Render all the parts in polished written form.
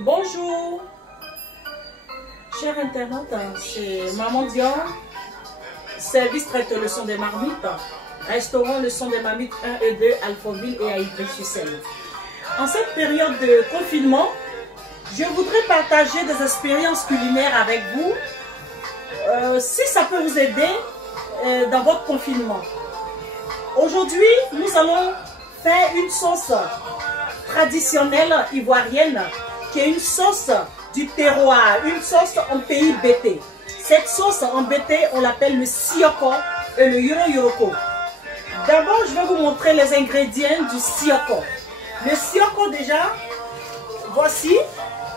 Bonjour, chers internautes, c'est Maman Dior, service traiteur le son des marmites, restaurant le son des marmites 1 et 2, Alphaville et à Ivry-sur-Seine. En cette période de confinement, je voudrais partager des expériences culinaires avec vous, si ça peut vous aider dans votre confinement. Aujourd'hui, nous allons faire une sauce traditionnelle ivoirienne, qui est une sauce du terroir, une sauce en pays bété. Cette sauce en bété, on l'appelle le sioko et le yoro-yoroko. D'abord, je vais vous montrer les ingrédients du sioko. Le sioko, déjà, voici.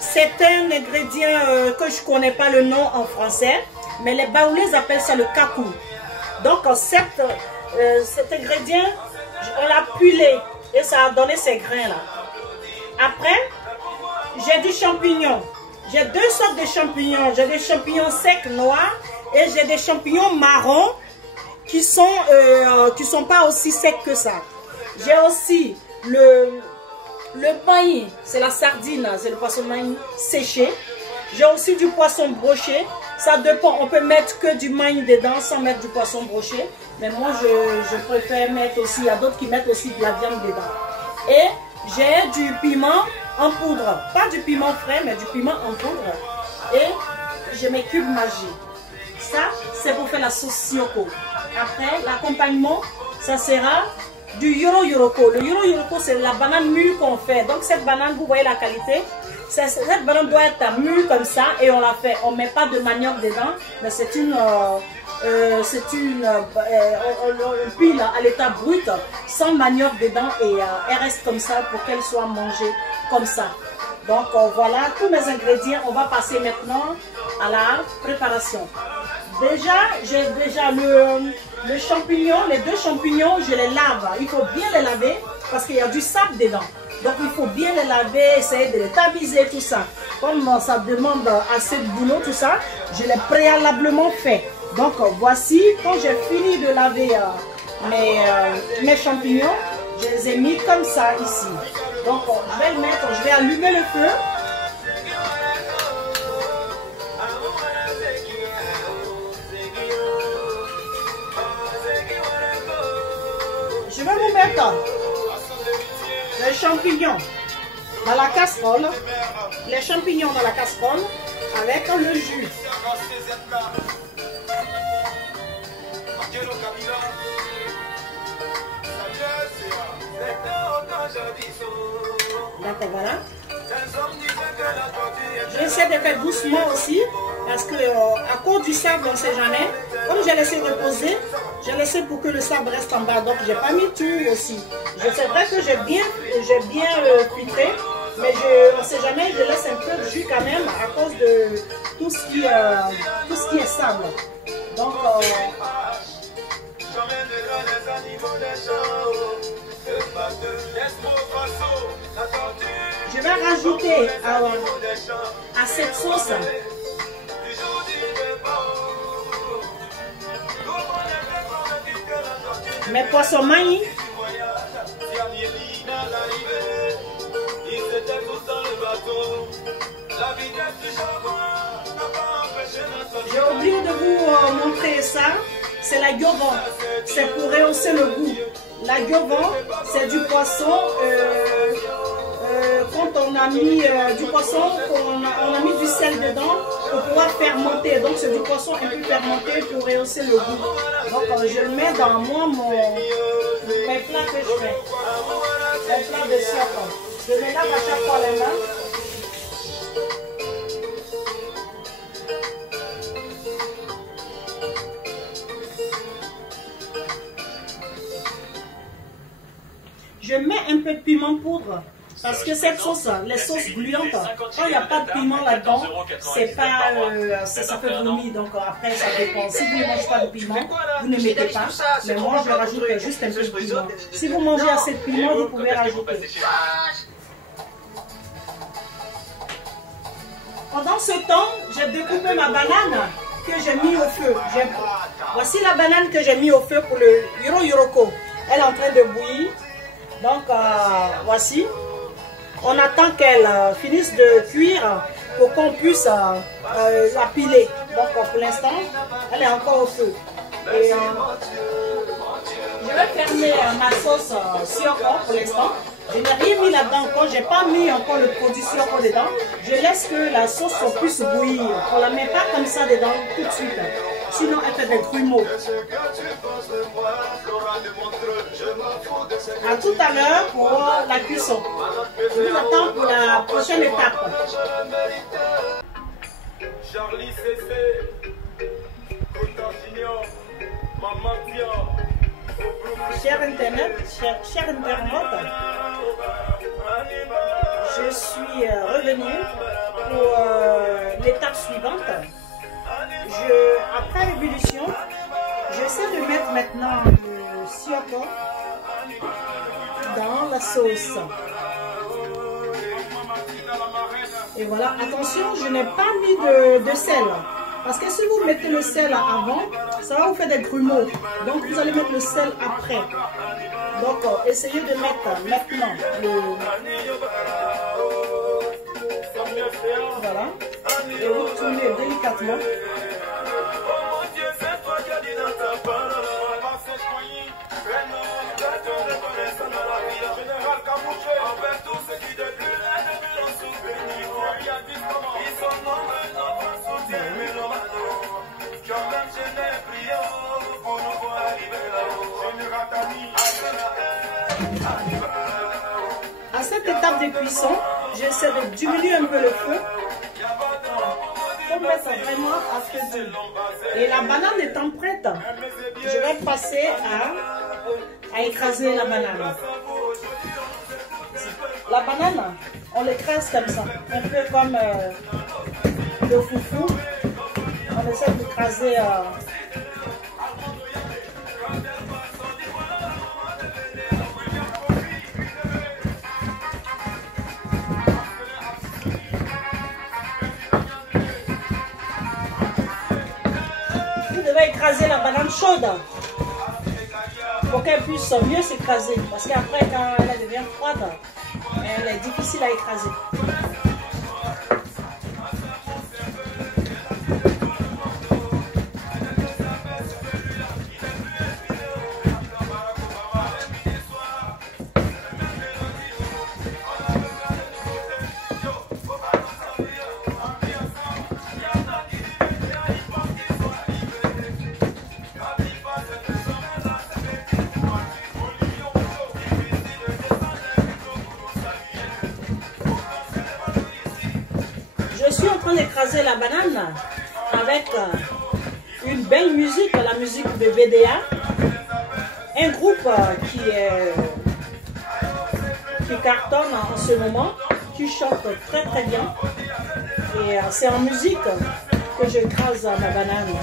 C'est un ingrédient que je ne connais pas le nom en français, mais les Baoulés appellent ça le kakou. Donc, cet ingrédient, on l'a pilé et ça a donné ces grains-là. Après, j'ai du champignon. J'ai deux sortes de champignons. J'ai des champignons secs noirs et j'ai des champignons marrons qui sont pas aussi secs que ça. J'ai aussi le maïs, c'est la sardine, c'est le poisson maïs séché. J'ai aussi du poisson broché. Ça dépend, on peut mettre que du maïs dedans sans mettre du poisson broché. Mais moi, je préfère mettre aussi, il y a d'autres qui mettent aussi de la viande dedans. Et j'ai du piment en poudre. Pas du piment frais, mais du piment en poudre. Et j'ai mes cubes magiques. Ça, c'est pour faire la sauce sioko. Après, l'accompagnement, ça sera du yoro-yoroko. Le yoro-yoroko, c'est la banane mûre qu'on fait. Donc, cette banane, vous voyez la qualité. Cette banane doit être mûre comme ça et on la fait. On ne met pas de manioc dedans, mais c'est une on pile à l'état brut, sans manioc dedans et elle reste comme ça pour qu'elle soit mangée comme ça. Donc voilà tous mes ingrédients. On va passer maintenant à la préparation. J'ai déjà le champignon, les deux champignons, je les lave. Il faut bien les laver parce qu'il y a du sable dedans. Donc il faut bien les laver, essayer de les tamiser, tout ça. Comme ça demande assez de boulot, tout ça, je l'ai préalablement fait. Donc voici, quand j'ai fini de laver mes champignons, je les ai mis comme ça ici. Donc je vais allumer le feu. Je vais vous mettre les champignons dans la casserole, les champignons dans la casserole avec le jus. D'accord, voilà. J'essaie de faire doucement aussi parce que à cause du sable, on ne sait jamais. Comme j'ai laissé reposer, j'ai laissé pour que le sable reste en bas. Donc j'ai pas mis tout aussi. C'est vrai que j'ai bien filtré, mais on ne sait jamais, je laisse un peu de jus quand même à cause de tout ce qui est sable. Donc je vais rajouter à cette sauce mes poissons maïs. J'ai oublié de vous montrer ça. C'est la yovan. C'est pour rehausser le goût. La yovan, c'est du poisson. Quand on a mis du poisson, on a mis du sel dedans pour pouvoir fermenter. Donc c'est du poisson un peu fermenté pour rehausser le goût. Donc je le mets dans mes plats que je fais. Les plats de sioko. Je me lave à chaque fois les mains. Je mets un peu de piment poudre parce que cette sauce, les sauces gluantes, quand il n'y a pas de piment là-dedans, c'est pas, ça fait vomir. Donc après, ça dépend. Si vous ne mangez pas de piment, vous ne mettez pas. Mais moi, je rajoute juste un peu de piment. Si vous mangez assez de piment, vous pouvez rajouter. Pendant ce temps, j'ai découpé ma banane que j'ai mis au feu. Voici la banane que j'ai mis au feu pour le yoro-yoroko. Elle est en train de bouillir. Donc, voici. On attend qu'elle finisse de cuire pour qu'on puisse la piler. Donc pour l'instant, elle est encore au feu. Et, je vais fermer ma sauce Sioko pour l'instant. Je n'ai rien mis là-dedans encore. Je n'ai pas mis encore le produit Sioko dedans. Je laisse que la sauce puisse bouillir. On ne la met pas comme ça dedans tout de suite. Sinon, elle fait des grumeaux. À tout à l'heure pour la cuisson. Je vous attends pour la prochaine étape. Charlie CC, Maman Cher Internet, cher internaute, je suis revenue pour l'étape suivante. Après l'ébullition, j'essaie de mettre maintenant le Sioko dans la sauce. Et voilà, attention, je n'ai pas mis de sel. Parce que si vous mettez le sel avant, ça va vous faire des grumeaux. Donc vous allez mettre le sel après. Donc essayez de mettre maintenant le... Voilà. Et vous tournez délicatement. À cette étape de cuisson, j'essaie de diminuer un peu le feu. Il faut mettre vraiment à feu doux. Et la banane étant prête, je vais passer à écraser la banane. La banane, on l'écrase comme ça, un peu comme le foufou. On essaie d'écraser. Vous devez écraser la banane chaude pour qu'elle puisse mieux s'écraser. Parce qu'après, quand elle devient froide, elle est difficile à écraser. D'écraser la banane avec une belle musique, la musique de VDA, un groupe qui cartonne en ce moment, qui chante très très bien, et c'est en musique que j'écrase ma banane.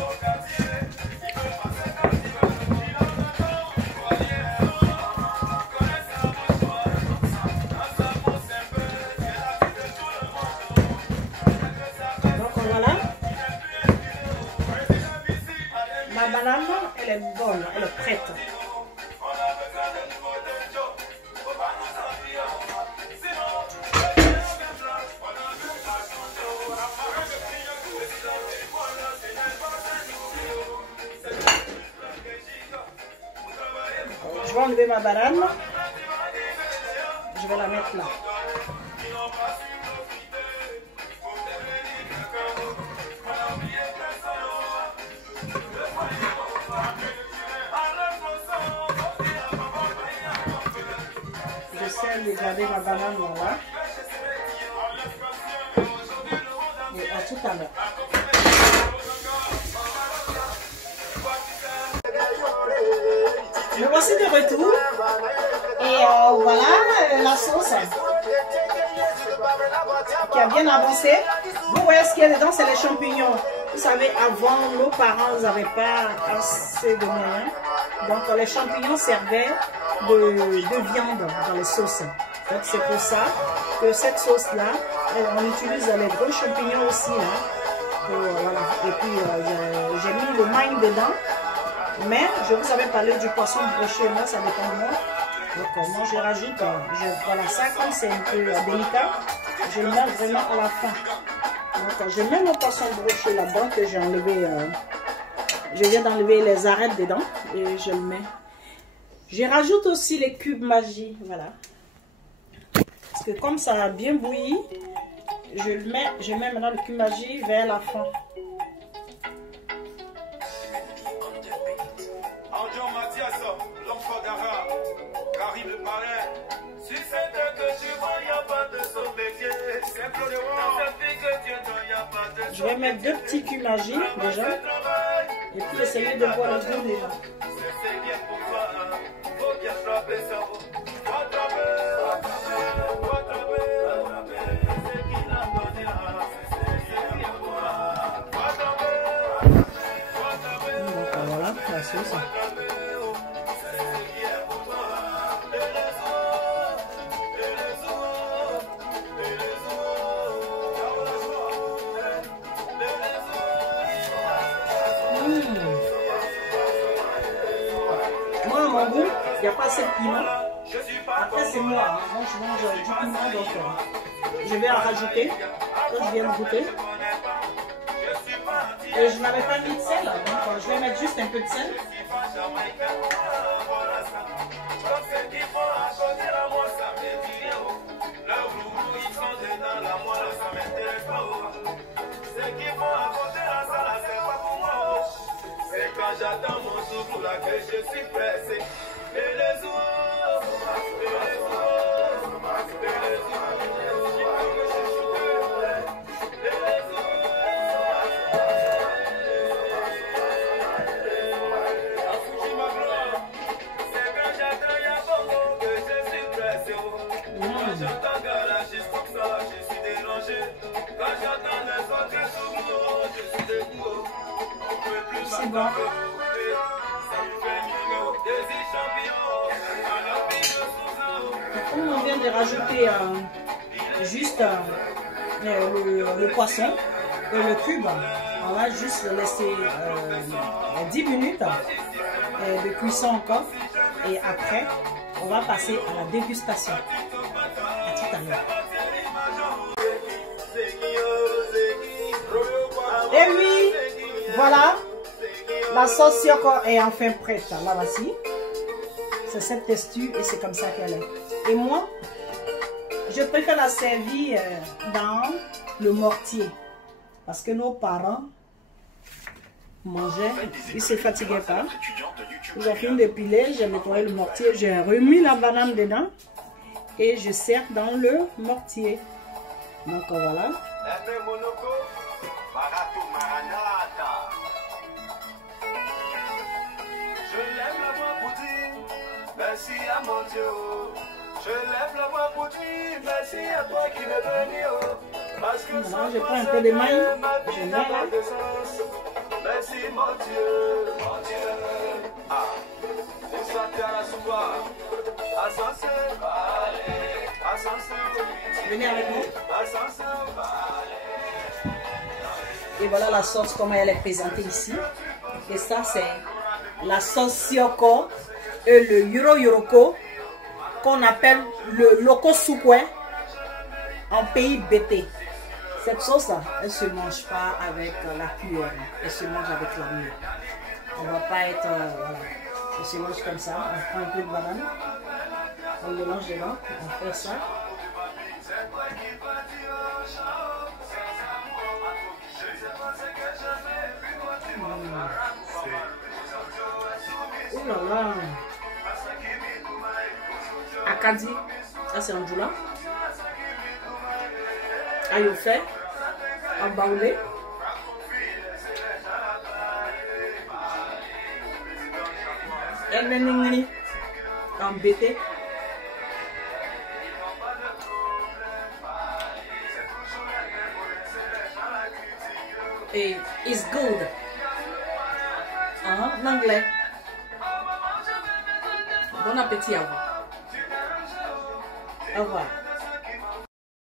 Elle est bonne, elle est prête. Je vais enlever ma banane. Je vais la mettre là. J'essaie de garder ma banane là. Et à tout à l'heure. Me voici de retour. Et voilà la sauce qui a bien avancé. Vous voyez ce qu'il y a dedans, c'est les champignons. Vous savez, avant, nos parents n'avaient pas assez de moyens. Donc les champignons servaient de viande dans les sauces. Donc c'est pour ça que cette sauce-là, on utilise les gros champignons aussi. Là. Voilà. Et puis j'ai mis le maïs dedans. Mais je vous avais parlé du poisson broché, moi ça dépend de moi. Donc moi je rajoute, voilà, ça comme c'est un peu délicat, je le mets vraiment à la fin. Donc je mets mon poisson broché là-dedans que j'ai enlevé, je viens d'enlever les arêtes dedans et je le mets. Je rajoute aussi les cubes magie, voilà. Parce que comme ça a bien bouilli, je mets maintenant le cube magie vers la fin. Je vais mettre 2 petits cubes magie déjà. Et puis essayer de voir le goût déjà. Donc voilà la sauce. Moi, à mon goût, il n'y a pas assez de piment. Après, c'est moi. Hein. Moi, je mange du piment, donc je vais en rajouter. Là, je viens de goûter. Et je n'avais pas mis de sel, donc je vais mettre juste un peu de sel. J'attends mon souffle là que je suis pressé. Et les C'est bon. Comme on vient de rajouter juste le poisson et le cube, on va juste le laisser 10 minutes de cuisson encore. Et après, on va passer à la dégustation. À tout à l'heure. Et oui, voilà, la sauce Sioko est enfin prête. Là, voici. C'est cette texture et c'est comme ça qu'elle est. Et moi, je préfère la servir dans le mortier. Parce que nos parents mangeaient, ils ne se fatiguaient pas. Ils ont fini de piler, j'ai nettoyé le mortier, j'ai remis la banane dedans et je sers dans le mortier. Donc voilà. Je lève la voix pour dire merci à mon Dieu. Je lève la voix pour dire merci à toi qui m'es béni. Parce que voilà, je prends un peu de maïs, je mets là. Merci mon Dieu, mon Dieu. Ah, on s'attend à la soie. Venez avec nous. Et voilà la sauce, comment elle est présentée ici. Et ça, c'est la sauce Sioko et le Yoroko qu'on appelle le Loko Soukwe en pays BT. Cette sauce-là, elle ne se mange pas avec la cuillère, elle se mange avec la main. On ne va pas être... voilà. Ça se mange comme ça, on prend un peu de banane, on mélange dedans, on fait ça. Oh là là! Akadi, ça c'est un djoula. Ayofé, en baoulé. Elmeningni, en bété. Et it's good. En anglais. Bon appétit à vous. Au revoir.